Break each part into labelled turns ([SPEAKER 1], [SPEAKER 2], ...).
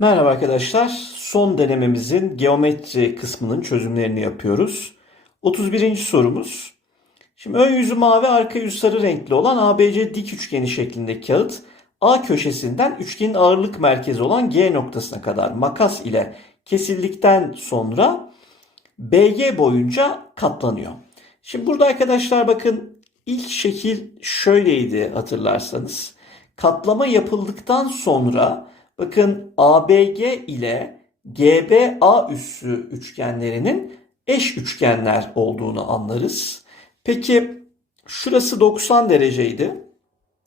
[SPEAKER 1] Merhaba arkadaşlar. Son denememizin geometri kısmının çözümlerini yapıyoruz. 31. sorumuz. Şimdi ön yüzü mavi, arka yüzü sarı renkli olan ABC dik üçgeni şeklinde kağıt A köşesinden üçgenin ağırlık merkezi olan G noktasına kadar makas ile kesildikten sonra BG boyunca katlanıyor. Şimdi burada arkadaşlar bakın ilk şekil şöyleydi hatırlarsanız. Katlama yapıldıktan sonra bakın ABG ile GBA üssü üçgenlerinin eş üçgenler olduğunu anlarız. Peki şurası 90 dereceydi.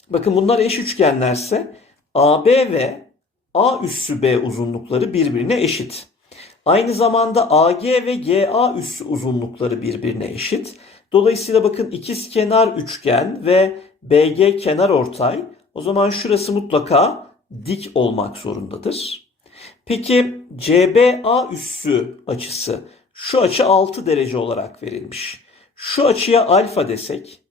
[SPEAKER 1] Bakın bunlar eş üçgenlerse AB ve A üssü B uzunlukları birbirine eşit. Aynı zamanda AG ve GA üssü uzunlukları birbirine eşit. Dolayısıyla bakın ikiz kenar üçgen ve BG kenar ortay. O zaman şurası mutlaka dik olmak zorundadır. Peki CBA üssü açısı şu açı 6 derece olarak verilmiş. Şu açıya alfa desek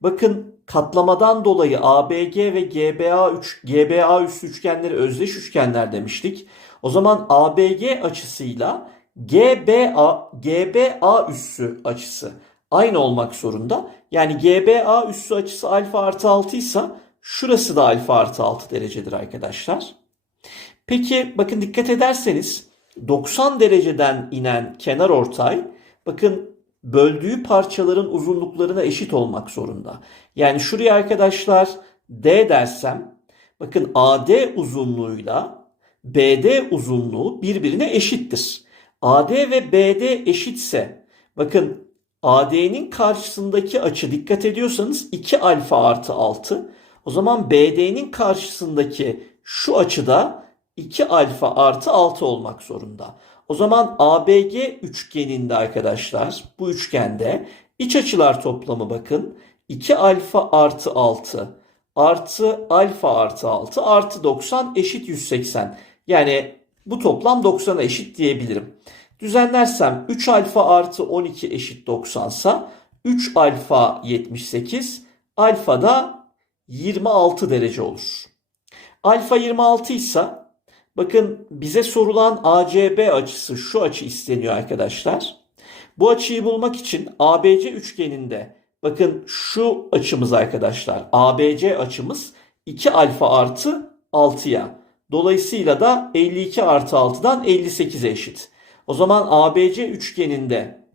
[SPEAKER 1] bakın katlamadan dolayı ABG ve GBA, üç, GBA üssü üçgenleri özdeş üçgenler demiştik. O zaman ABG açısıyla GBA, GBA üssü açısı aynı olmak zorunda. Yani GBA üssü açısı alfa artı 6 ise şurası da alfa artı 6 derecedir arkadaşlar. Peki bakın dikkat ederseniz 90 dereceden inen kenar ortay bakın böldüğü parçaların uzunluklarına eşit olmak zorunda. Yani şuraya arkadaşlar D dersem bakın AD uzunluğuyla BD uzunluğu birbirine eşittir. AD ve BD eşitse bakın AD'nin karşısındaki açı dikkat ediyorsanız 2 alfa artı 6. O zaman BD'nin karşısındaki şu açıda 2 alfa artı 6 olmak zorunda. O zaman ABG üçgeninde arkadaşlar bu üçgende iç açılar toplamı bakın 2 alfa artı 6 artı alfa artı 6 artı 90 eşit 180. Yani bu toplam 90'a eşit diyebilirim. Düzenlersem 3 alfa artı 12 eşit 90 sa 3 alfa 78 alfa da 26 derece olur. Alfa 26 ise bakın bize sorulan ACB açısı şu açı isteniyor arkadaşlar. Bu açıyı bulmak için ABC üçgeninde bakın şu açımız arkadaşlar ABC açımız 2 alfa artı 6'ya. Dolayısıyla da 52 artı 6'dan 58'e eşit. O zaman ABC üçgeninde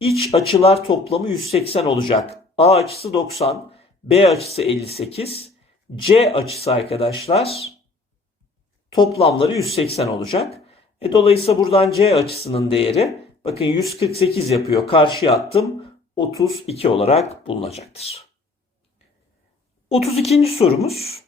[SPEAKER 1] iç açılar toplamı 180 olacak. A açısı 90, B açısı 58, C açısı arkadaşlar toplamları 180 olacak. E, dolayısıyla buradan C açısının değeri bakın 148 yapıyor. Karşıya attım 32 olarak bulunacaktır. 32. sorumuz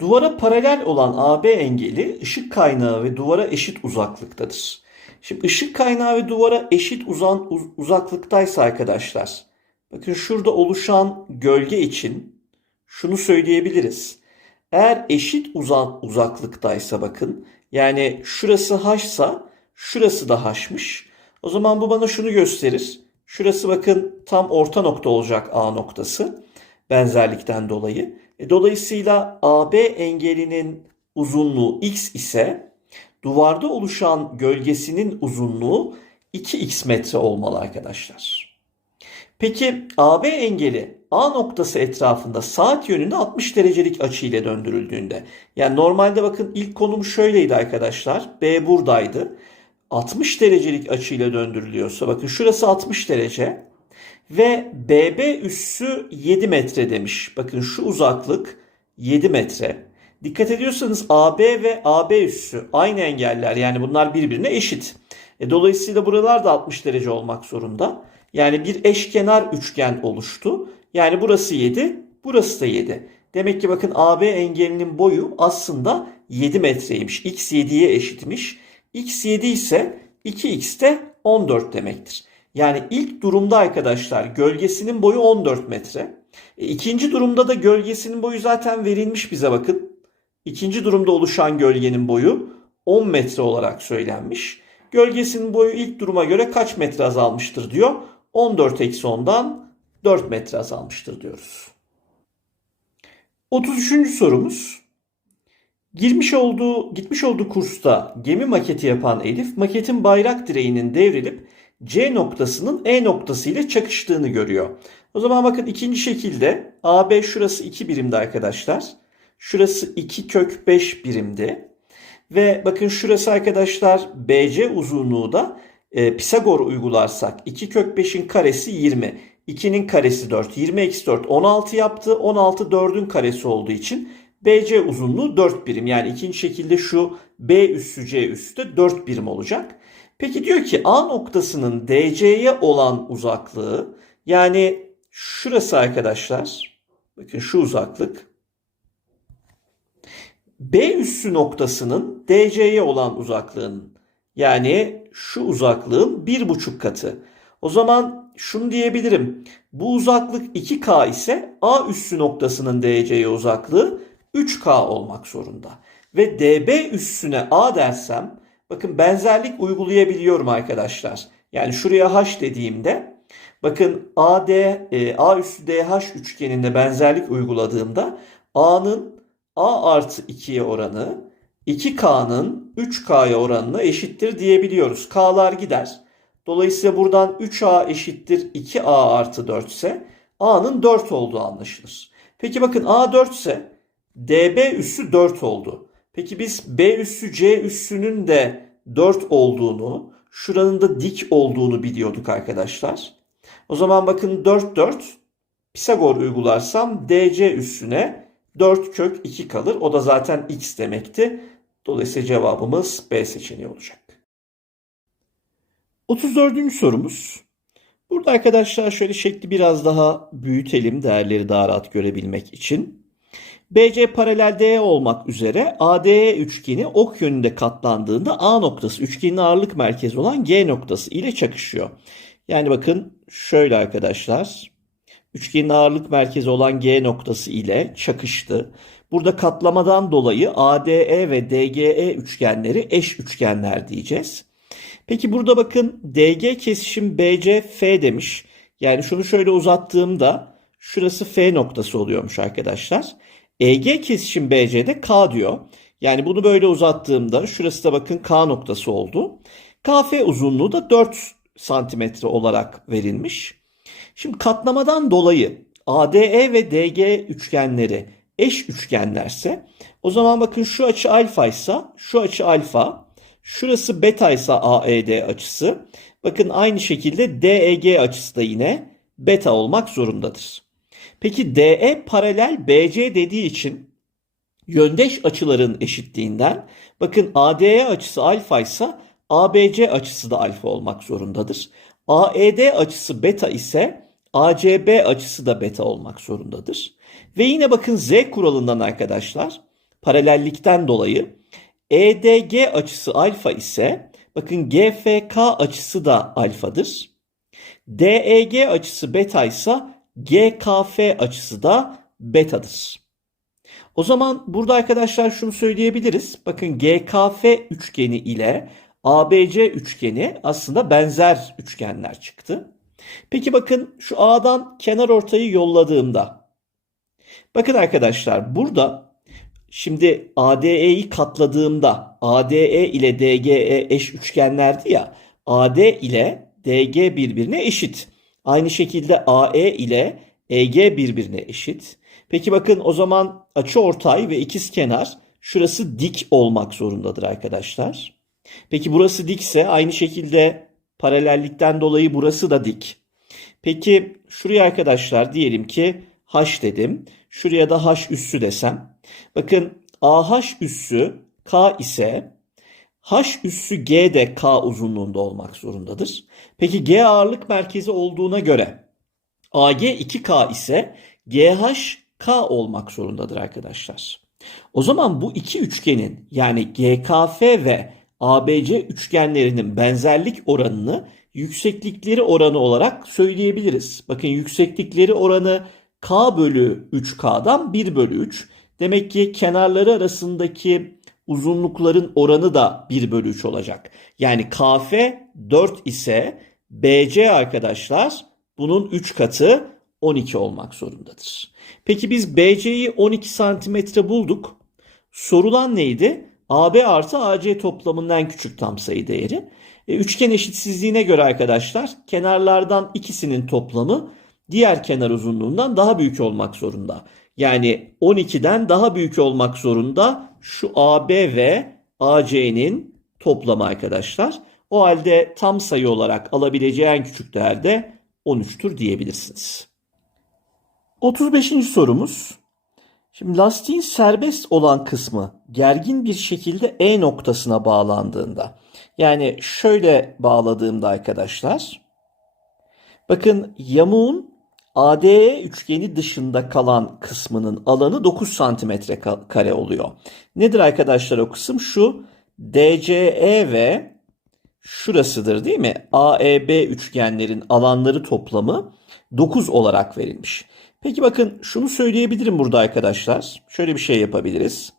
[SPEAKER 1] Duvara paralel olan AB engeli ışık kaynağı ve duvara eşit uzaklıktadır. Şimdi ışık kaynağı ve duvara eşit uzan uz, uzaklıktaysa arkadaşlar bakın şurada oluşan gölge için şunu söyleyebiliriz. Eğer eşit uzan uzaklıktaysa bakın yani şurası h'sa şurası da h'mış. O zaman bu bana şunu gösterir. Şurası bakın tam orta nokta olacak A noktası benzerlikten dolayı. E, dolayısıyla AB engelinin uzunluğu x ise duvarda oluşan gölgesinin uzunluğu 2x metre olmalı arkadaşlar. Peki AB engeli A noktası etrafında saat yönünde 60 derecelik açı ile döndürüldüğünde yani normalde bakın ilk konum şöyleydi arkadaşlar. B buradaydı. 60 derecelik açı ile döndürülüyorsa bakın şurası 60 derece ve BB üssü 7 metre demiş. Bakın şu uzaklık 7 metre. Dikkat ediyorsanız AB ve AB üssü aynı engeller yani bunlar birbirine eşit. E, dolayısıyla buralar da 60 derece olmak zorunda. Yani bir eşkenar üçgen oluştu. Yani burası 7, burası da 7. Demek ki bakın AB engelinin boyu aslında 7 metreymiş. X 7'ye eşitmiş. X 7 ise 2x de 14 demektir. Yani ilk durumda arkadaşlar gölgesinin boyu 14 metre. E, ikinci durumda da gölgesinin boyu zaten verilmiş bize bakın. İkinci durumda oluşan gölgenin boyu 10 metre olarak söylenmiş. Gölgesinin boyu ilk duruma göre kaç metre azalmıştır diyor. 14 eksi 10'dan 4 metre azalmıştır diyoruz. 33. sorumuz. Girmiş olduğu, gitmiş olduğu kursta gemi maketi yapan Elif, maketin bayrak direğinin devrilip C noktasının E noktası ile çakıştığını görüyor. O zaman bakın ikinci şekilde AB şurası 2 birimdi arkadaşlar. Şurası 2 kök 5 birimdi. Ve bakın şurası arkadaşlar BC uzunluğu da e, Pisagor uygularsak 2 kök 5'in karesi 20. 2'nin karesi 4. 20 eksi 4 16 yaptı. 16 4'ün karesi olduğu için BC uzunluğu 4 birim. Yani ikinci şekilde şu B üssü C üssü de 4 birim olacak. Peki diyor ki A noktasının DC'ye olan uzaklığı yani şurası arkadaşlar bakın şu uzaklık B üssü noktasının DC'ye olan uzaklığının yani şu uzaklığın bir buçuk katı. O zaman şunu diyebilirim. Bu uzaklık 2K ise A üssü noktasının DC'ye uzaklığı 3K olmak zorunda. Ve DB üssüne A dersem bakın benzerlik uygulayabiliyorum arkadaşlar. Yani şuraya H dediğimde bakın AD, e, A üssü DH üçgeninde benzerlik uyguladığımda A'nın A artı 2'ye oranı 2K'nın 3K'ya oranına eşittir diyebiliyoruz. K'lar gider. Dolayısıyla buradan 3A eşittir 2A artı 4 ise A'nın 4 olduğu anlaşılır. Peki bakın A 4 ise DB üssü 4 oldu. Peki biz B üssü C üssünün de 4 olduğunu, şuranın da dik olduğunu biliyorduk arkadaşlar. O zaman bakın 4 4 Pisagor uygularsam DC üssüne 4 kök 2 kalır. O da zaten x demekti. Dolayısıyla cevabımız B seçeneği olacak. 34. sorumuz. Burada arkadaşlar şöyle şekli biraz daha büyütelim değerleri daha rahat görebilmek için. BC paralel DE olmak üzere ADE üçgeni ok yönünde katlandığında A noktası üçgenin ağırlık merkezi olan G noktası ile çakışıyor. Yani bakın şöyle arkadaşlar. Üçgenin ağırlık merkezi olan G noktası ile çakıştı. Burada katlamadan dolayı ADE ve DGE üçgenleri eş üçgenler diyeceğiz. Peki burada bakın DG kesişim BC F demiş. Yani şunu şöyle uzattığımda şurası F noktası oluyormuş arkadaşlar. EG kesişim BC'de K diyor. Yani bunu böyle uzattığımda şurası da bakın K noktası oldu. KF uzunluğu da 4 santimetre olarak verilmiş. Şimdi katlamadan dolayı ADE ve DG üçgenleri eş üçgenlerse o zaman bakın şu açı alfa ise şu açı alfa, şurası beta ise AED açısı. Bakın aynı şekilde DEG açısı da yine beta olmak zorundadır. Peki DE paralel BC dediği için yöndeş açıların eşitliğinden bakın ADE açısı alfa ise ABC açısı da alfa olmak zorundadır. AED açısı beta ise ACB açısı da beta olmak zorundadır. Ve yine bakın Z kuralından arkadaşlar paralellikten dolayı EDG açısı alfa ise bakın GFK açısı da alfadır. DEG açısı beta ise GKF açısı da betadır. O zaman burada arkadaşlar şunu söyleyebiliriz. Bakın GKF üçgeni ile ABC üçgeni aslında benzer üçgenler çıktı. Peki bakın şu A'dan kenar ortayı yolladığımda. Bakın arkadaşlar burada şimdi ADE'yi katladığımda ADE ile DGE eş üçgenlerdi ya. AD ile DG birbirine eşit. Aynı şekilde AE ile EG birbirine eşit. Peki bakın o zaman açı ortay ve ikiz kenar şurası dik olmak zorundadır arkadaşlar. Peki burası dikse aynı şekilde paralellikten dolayı burası da dik. Peki şuraya arkadaşlar diyelim ki H dedim. Şuraya da H üssü desem. Bakın AH üssü K ise H üssü G de K uzunluğunda olmak zorundadır. Peki G ağırlık merkezi olduğuna göre AG 2K ise GH K olmak zorundadır arkadaşlar. O zaman bu iki üçgenin yani GKF ve ABC üçgenlerinin benzerlik oranını yükseklikleri oranı olarak söyleyebiliriz. Bakın yükseklikleri oranı K bölü 3K'dan 1 bölü 3. Demek ki kenarları arasındaki uzunlukların oranı da 1 bölü 3 olacak. Yani KF 4 ise BC arkadaşlar bunun 3 katı 12 olmak zorundadır. Peki biz BC'yi 12 santimetre bulduk. Sorulan neydi? AB artı AC toplamının en küçük tam sayı değeri. E, üçgen eşitsizliğine göre arkadaşlar kenarlardan ikisinin toplamı diğer kenar uzunluğundan daha büyük olmak zorunda. Yani 12'den daha büyük olmak zorunda şu AB ve AC'nin toplamı arkadaşlar. O halde tam sayı olarak alabileceği en küçük değer de 13'tür diyebilirsiniz. 35. sorumuz. Şimdi lastiğin serbest olan kısmı gergin bir şekilde E noktasına bağlandığında yani şöyle bağladığımda arkadaşlar bakın yamuğun ADE üçgeni dışında kalan kısmının alanı 9 santimetre kare oluyor. Nedir arkadaşlar o kısım? Şu DCE ve şurasıdır değil mi? AEB üçgenlerin alanları toplamı 9 olarak verilmiş. Peki bakın şunu söyleyebilirim burada arkadaşlar. Şöyle bir şey yapabiliriz.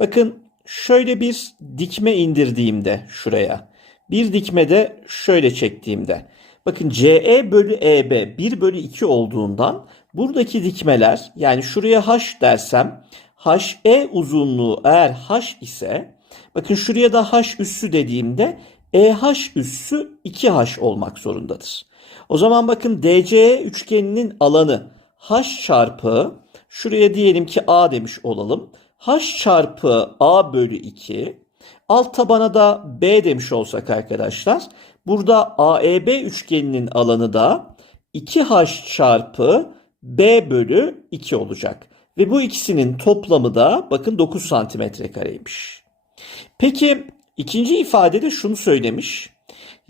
[SPEAKER 1] Bakın şöyle bir dikme indirdiğimde şuraya. Bir dikme de şöyle çektiğimde. Bakın CE bölü EB 1 bölü 2 olduğundan buradaki dikmeler yani şuraya H dersem HE uzunluğu eğer H ise bakın şuraya da H üssü dediğimde EH üssü 2H olmak zorundadır. O zaman bakın DCE üçgeninin alanı H çarpı şuraya diyelim ki A demiş olalım. H çarpı A bölü 2 alt tabana da B demiş olsak arkadaşlar. Burada AEB üçgeninin alanı da 2H çarpı B bölü 2 olacak. Ve bu ikisinin toplamı da bakın 9 santimetre kareymiş. Peki ikinci ifadede şunu söylemiş.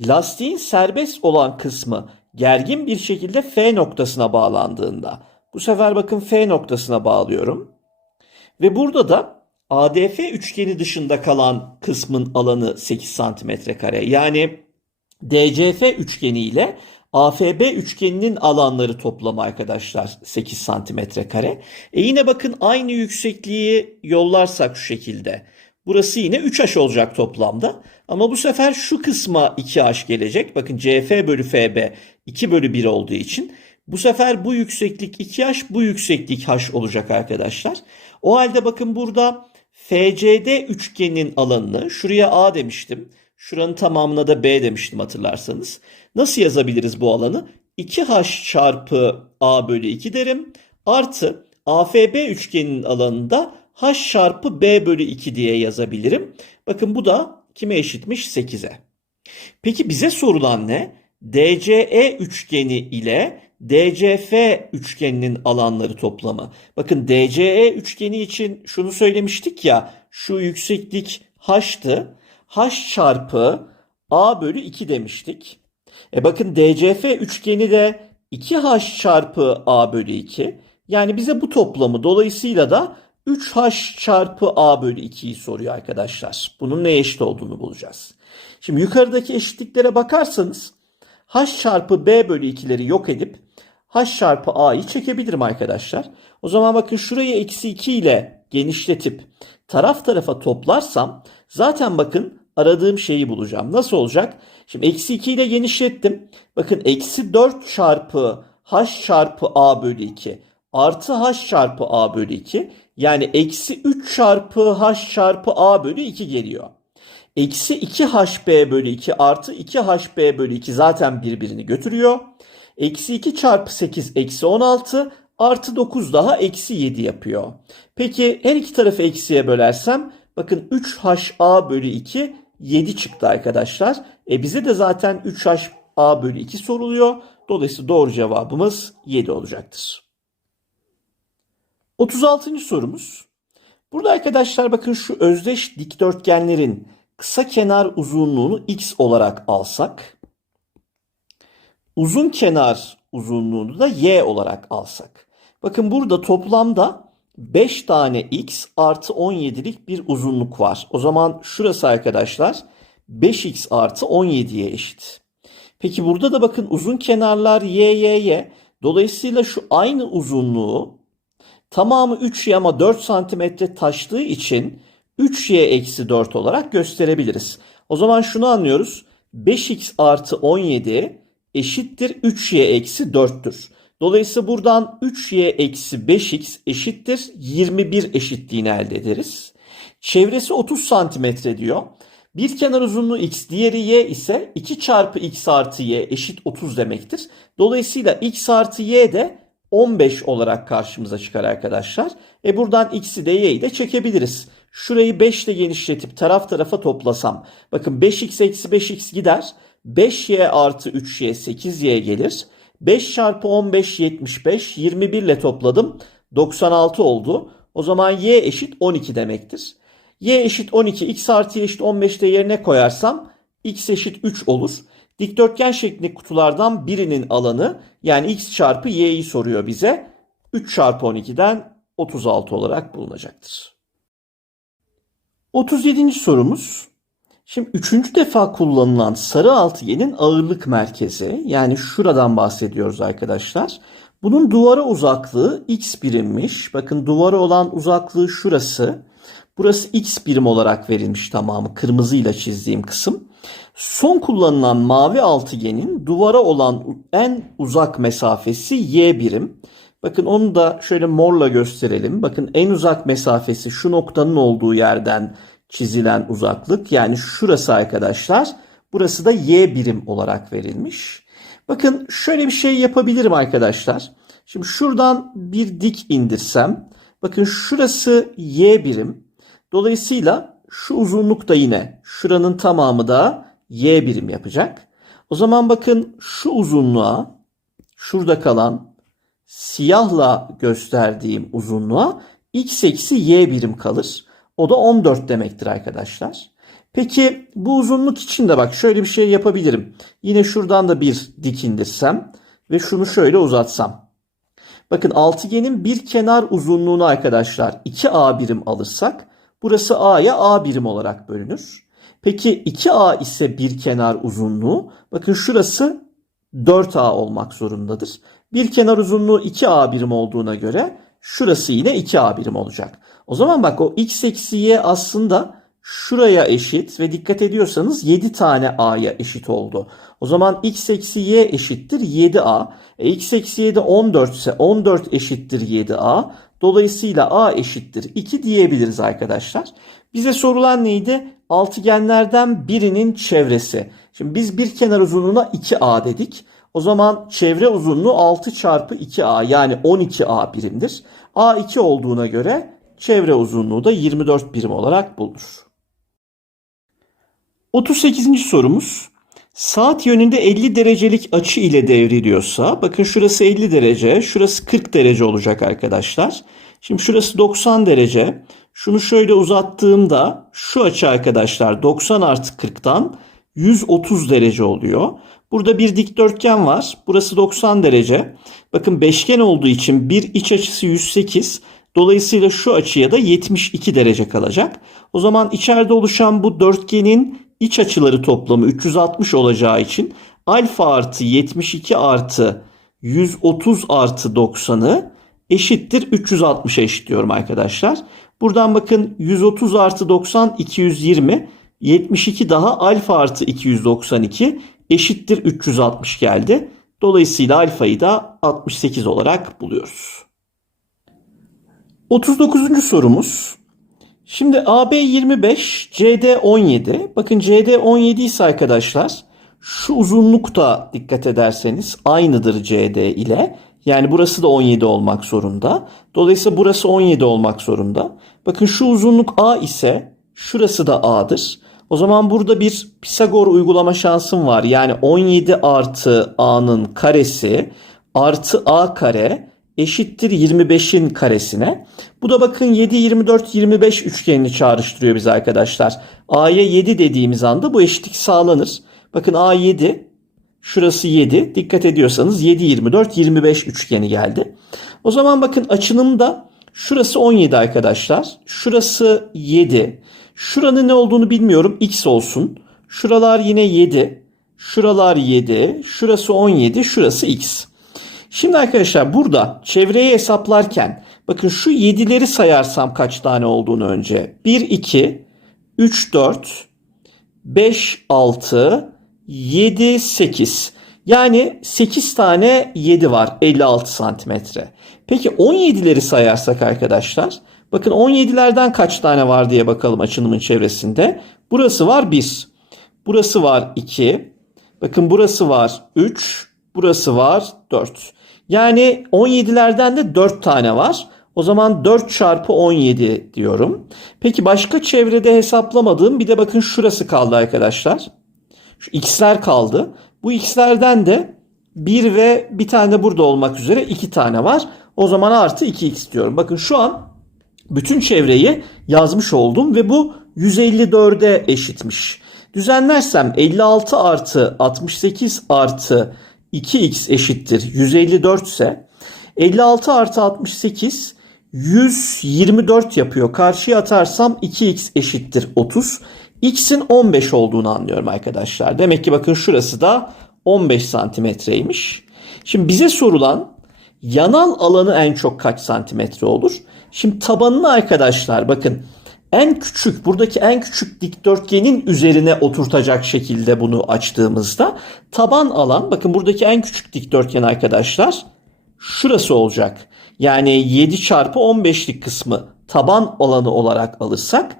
[SPEAKER 1] Lastiğin serbest olan kısmı gergin bir şekilde F noktasına bağlandığında. Bu sefer bakın F noktasına bağlıyorum. Ve burada da ADF üçgeni dışında kalan kısmın alanı 8 santimetre kare. Yani DCF üçgeni ile AFB üçgeninin alanları toplamı arkadaşlar 8 santimetre kare. E yine bakın aynı yüksekliği yollarsak şu şekilde. Burası yine 3H olacak toplamda. Ama bu sefer şu kısma 2H gelecek. Bakın CF bölü FB 2 bölü 1 olduğu için. Bu sefer bu yükseklik 2H bu yükseklik H olacak arkadaşlar. O halde bakın burada FCD üçgeninin alanını şuraya A demiştim. Şuranın tamamına da B demiştim hatırlarsanız. Nasıl yazabiliriz bu alanı? 2H çarpı A bölü 2 derim. Artı AFB üçgeninin alanında H çarpı B bölü 2 diye yazabilirim. Bakın bu da kime eşitmiş? 8'e. Peki bize sorulan ne? DCE üçgeni ile DCF üçgeninin alanları toplamı. Bakın DCE üçgeni için şunu söylemiştik ya şu yükseklik h'tı. H çarpı a bölü 2 demiştik. E bakın DCF üçgeni de 2h çarpı a bölü 2. Yani bize bu toplamı dolayısıyla da 3h çarpı a bölü 2'yi soruyor arkadaşlar. Bunun ne eşit olduğunu bulacağız. Şimdi yukarıdaki eşitliklere bakarsanız h çarpı b bölü 2'leri yok edip h çarpı a'yı çekebilirim arkadaşlar. O zaman bakın şurayı eksi 2 ile genişletip taraf tarafa toplarsam zaten bakın aradığım şeyi bulacağım. Nasıl olacak? Şimdi eksi 2 ile genişlettim. Bakın eksi 4 çarpı h çarpı a bölü 2 artı h çarpı a bölü 2 yani eksi 3 çarpı h çarpı a bölü 2 geliyor. Eksi 2hb bölü 2 artı 2hb bölü 2 zaten birbirini götürüyor. Eksi 2 çarpı 8 eksi 16 artı 9 daha eksi 7 yapıyor. Peki her iki tarafı eksiye bölersem bakın 3ha bölü 2 7 çıktı arkadaşlar. E bize de zaten 3ha bölü 2 soruluyor. Dolayısıyla doğru cevabımız 7 olacaktır. 36. sorumuz. Burada arkadaşlar bakın şu özdeş dikdörtgenlerin kısa kenar uzunluğunu x olarak alsak uzun kenar uzunluğunu da y olarak alsak. Bakın burada toplamda 5 tane x artı 17'lik bir uzunluk var. O zaman şurası arkadaşlar 5x artı 17'ye eşit. Peki burada da bakın uzun kenarlar y, y, y. Dolayısıyla şu aynı uzunluğu tamamı 3y ama 4 santimetre taştığı için 3y eksi 4 olarak gösterebiliriz. O zaman şunu anlıyoruz. 5x artı 17 eşittir 3y eksi 4'tür. Dolayısıyla buradan 3y eksi 5x eşittir 21 eşitliğini elde ederiz. Çevresi 30 santimetre diyor. Bir kenar uzunluğu x, diğeri y ise 2 çarpı x artı y eşit 30 demektir. Dolayısıyla x artı y de 15 olarak karşımıza çıkar arkadaşlar. E buradan x'i de y'yi de çekebiliriz. Şurayı 5 ile genişletip taraf tarafa toplasam. Bakın 5x eksi 5x gider. 5y artı 3y 8y gelir. 5 çarpı 15 75. 21 ile topladım. 96 oldu. O zaman y eşit 12 demektir. y eşit 12, x artı y eşit 15 de yerine koyarsam x eşit 3 olur. Dikdörtgen şeklindeki kutulardan birinin alanı yani x çarpı y'yi soruyor bize. 3 çarpı 12'den 36 olarak bulunacaktır. 37. sorumuz. Şimdi üçüncü defa kullanılan sarı altıgenin ağırlık merkezi yani şuradan bahsediyoruz arkadaşlar. Bunun duvara uzaklığı x birimmiş. Bakın duvara olan uzaklığı şurası. Burası x birim olarak verilmiş tamamı kırmızıyla çizdiğim kısım. Son kullanılan mavi altıgenin duvara olan en uzak mesafesi y birim. Bakın onu da şöyle morla gösterelim. Bakın en uzak mesafesi şu noktanın olduğu yerden çizilen uzaklık. Yani şurası arkadaşlar. Burası da y birim olarak verilmiş. Bakın şöyle bir şey yapabilirim arkadaşlar. Şimdi şuradan bir dik indirsem. Bakın şurası y birim. Dolayısıyla şu uzunluk da yine şuranın tamamı da y birim yapacak. O zaman bakın şu uzunluğa şurada kalan siyahla gösterdiğim uzunluğa x eksi y birim kalır. O da 14 demektir arkadaşlar. Peki bu uzunluk için de bak şöyle bir şey yapabilirim. Yine şuradan da bir dik indirsem ve şunu şöyle uzatsam. Bakın altıgenin bir kenar uzunluğunu arkadaşlar 2a birim alırsak burası a'ya a birim olarak bölünür. Peki 2a ise bir kenar uzunluğu. Bakın şurası 4a olmak zorundadır. Bir kenar uzunluğu 2a birim olduğuna göre şurası yine 2a birim olacak. O zaman bak o x eksi y aslında şuraya eşit ve dikkat ediyorsanız 7 tane a'ya eşit oldu. O zaman x eksi y eşittir 7a. E, x eksi 7 14 ise 14 eşittir 7a. Dolayısıyla a eşittir 2 diyebiliriz arkadaşlar. Bize sorulan neydi? Altıgenlerden birinin çevresi. Şimdi biz bir kenar uzunluğuna 2a dedik. O zaman çevre uzunluğu 6 çarpı 2a yani 12a birimdir. a 2 olduğuna göre çevre uzunluğu da 24 birim olarak bulunur. 38. sorumuz. Saat yönünde 50 derecelik açı ile devriliyorsa bakın şurası 50 derece, şurası 40 derece olacak arkadaşlar. Şimdi şurası 90 derece. Şunu şöyle uzattığımda şu açı arkadaşlar 90 artı 40'tan 130 derece oluyor. Burada bir dikdörtgen var. Burası 90 derece. Bakın beşgen olduğu için bir iç açısı 108. Dolayısıyla şu açıya da 72 derece kalacak. O zaman içeride oluşan bu dörtgenin iç açıları toplamı 360 olacağı için alfa artı 72 artı 130 artı 90'ı eşittir 360'a eşitliyorum arkadaşlar. Buradan bakın 130 artı 90 220 72 daha alfa artı 292 eşittir 360 geldi. Dolayısıyla alfayı da 68 olarak buluyoruz. 39. sorumuz. Şimdi AB 25, CD 17. Bakın CD 17 ise arkadaşlar şu uzunluk da dikkat ederseniz aynıdır CD ile. Yani burası da 17 olmak zorunda. Dolayısıyla burası 17 olmak zorunda. Bakın şu uzunluk A ise şurası da A'dır. O zaman burada bir Pisagor uygulama şansım var. Yani 17 artı A'nın karesi artı A kare eşittir 25'in karesine. Bu da bakın 7, 24, 25 üçgenini çağrıştırıyor bize arkadaşlar. A'ya 7 dediğimiz anda bu eşitlik sağlanır. Bakın A 7, şurası 7. Dikkat ediyorsanız 7, 24, 25 üçgeni geldi. O zaman bakın açınım da şurası 17 arkadaşlar. Şurası 7. Şuranın ne olduğunu bilmiyorum. X olsun. Şuralar yine 7. Şuralar 7. Şurası 17. Şurası X. Şimdi arkadaşlar burada çevreyi hesaplarken bakın şu 7'leri sayarsam kaç tane olduğunu önce. 1, 2, 3, 4, 5, 6, 7, 8. Yani 8 tane 7 var 56 santimetre. Peki 17'leri sayarsak arkadaşlar Bakın 17'lerden kaç tane var diye bakalım açılımın çevresinde. Burası var 1. Burası var 2. Bakın burası var 3. Burası var 4. Yani 17'lerden de 4 tane var. O zaman 4 çarpı 17 diyorum. Peki başka çevrede hesaplamadığım bir de bakın şurası kaldı arkadaşlar. Şu x'ler kaldı. Bu x'lerden de 1 ve bir tane burada olmak üzere 2 tane var. O zaman artı 2x diyorum. Bakın şu an bütün çevreyi yazmış oldum ve bu 154'e eşitmiş. Düzenlersem 56 artı 68 artı 2x eşittir 154 ise 56 artı 68 124 yapıyor. Karşıya atarsam 2x eşittir 30. x'in 15 olduğunu anlıyorum arkadaşlar. Demek ki bakın şurası da 15 santimetreymiş. Şimdi bize sorulan yanal alanı en çok kaç santimetre olur? Şimdi tabanını arkadaşlar bakın en küçük buradaki en küçük dikdörtgenin üzerine oturtacak şekilde bunu açtığımızda taban alan bakın buradaki en küçük dikdörtgen arkadaşlar şurası olacak. Yani 7 çarpı 15'lik kısmı taban alanı olarak alırsak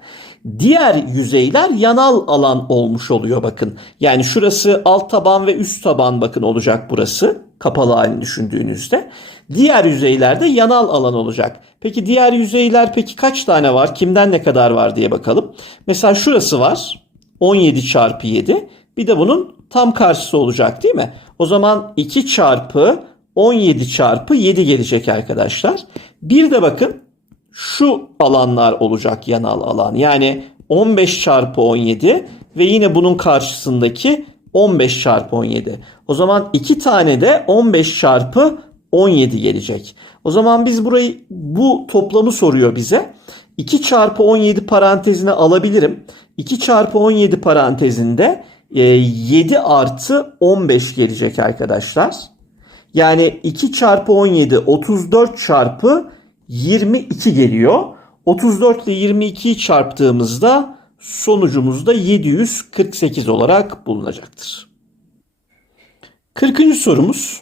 [SPEAKER 1] diğer yüzeyler yanal alan olmuş oluyor bakın. Yani şurası alt taban ve üst taban bakın olacak burası kapalı halini düşündüğünüzde. Diğer yüzeylerde yanal alan olacak. Peki diğer yüzeyler peki kaç tane var? Kimden ne kadar var diye bakalım. Mesela şurası var. 17 çarpı 7. Bir de bunun tam karşısı olacak değil mi? O zaman 2 çarpı 17 çarpı 7 gelecek arkadaşlar. Bir de bakın şu alanlar olacak yanal alan. Yani 15 çarpı 17 ve yine bunun karşısındaki 15 çarpı 17. O zaman iki tane de 15 çarpı 17 gelecek. O zaman biz burayı bu toplamı soruyor bize. 2 çarpı 17 parantezine alabilirim. 2 çarpı 17 parantezinde 7 artı 15 gelecek arkadaşlar. Yani 2 çarpı 17 34 çarpı 22 geliyor. 34 ile 22'yi çarptığımızda sonucumuz da 748 olarak bulunacaktır. 40. sorumuz.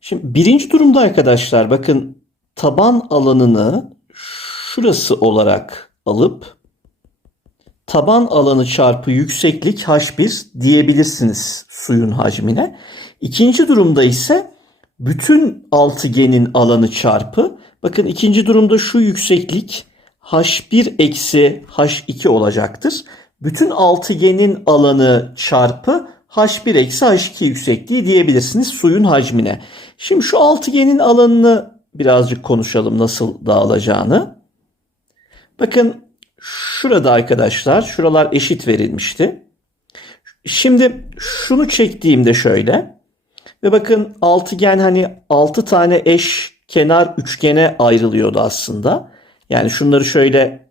[SPEAKER 1] Şimdi birinci durumda arkadaşlar bakın taban alanını şurası olarak alıp taban alanı çarpı yükseklik H1 diyebilirsiniz suyun hacmine. İkinci durumda ise bütün altıgenin alanı çarpı bakın ikinci durumda şu yükseklik H1 eksi H2 olacaktır. Bütün altıgenin alanı çarpı H1 eksi H2 yüksekliği diyebilirsiniz suyun hacmine. Şimdi şu altıgenin alanını birazcık konuşalım nasıl dağılacağını. Bakın şurada arkadaşlar şuralar eşit verilmişti. Şimdi şunu çektiğimde şöyle ve bakın altıgen hani 6 tane eş kenar üçgene ayrılıyordu aslında. Yani şunları şöyle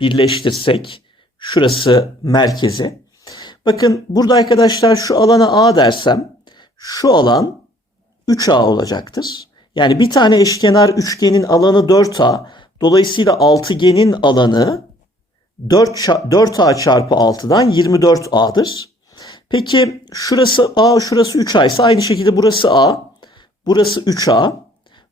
[SPEAKER 1] birleştirsek şurası merkezi. Bakın burada arkadaşlar şu alana A dersem şu alan 3A olacaktır. Yani bir tane eşkenar üçgenin alanı 4A. Dolayısıyla altıgenin alanı 4, 4A çarpı 6'dan 24A'dır. Peki şurası A, şurası 3A ise aynı şekilde burası A, burası 3A,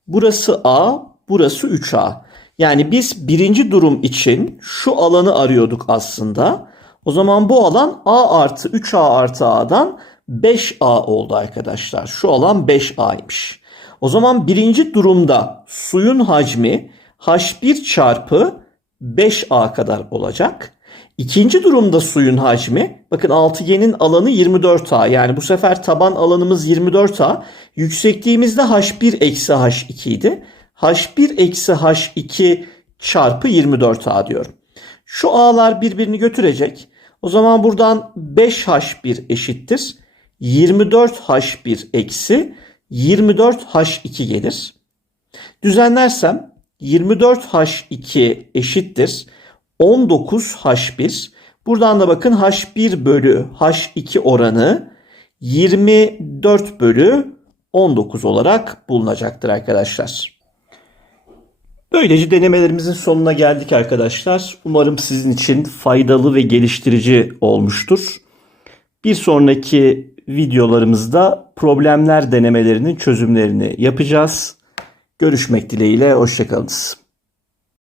[SPEAKER 1] burası A, burası 3A. Yani biz birinci durum için şu alanı arıyorduk aslında. O zaman bu alan A artı 3A artı A'dan 5A oldu arkadaşlar. Şu alan 5A'ymış. O zaman birinci durumda suyun hacmi H1 çarpı 5A kadar olacak. İkinci durumda suyun hacmi bakın altıgenin alanı 24A yani bu sefer taban alanımız 24A. Yüksekliğimiz de H1 eksi H2 idi. H1 eksi H2 çarpı 24A diyorum. Şu A'lar birbirini götürecek. O zaman buradan 5H1 eşittir. 24H1 eksi 24H2 gelir. Düzenlersem 24H2 eşittir. 19H1. Buradan da bakın H1 bölü H2 oranı 24 bölü 19 olarak bulunacaktır arkadaşlar. Böylece denemelerimizin sonuna geldik arkadaşlar. Umarım sizin için faydalı ve geliştirici olmuştur. Bir sonraki videolarımızda problemler denemelerinin çözümlerini yapacağız. Görüşmek dileğiyle, hoşçakalınız.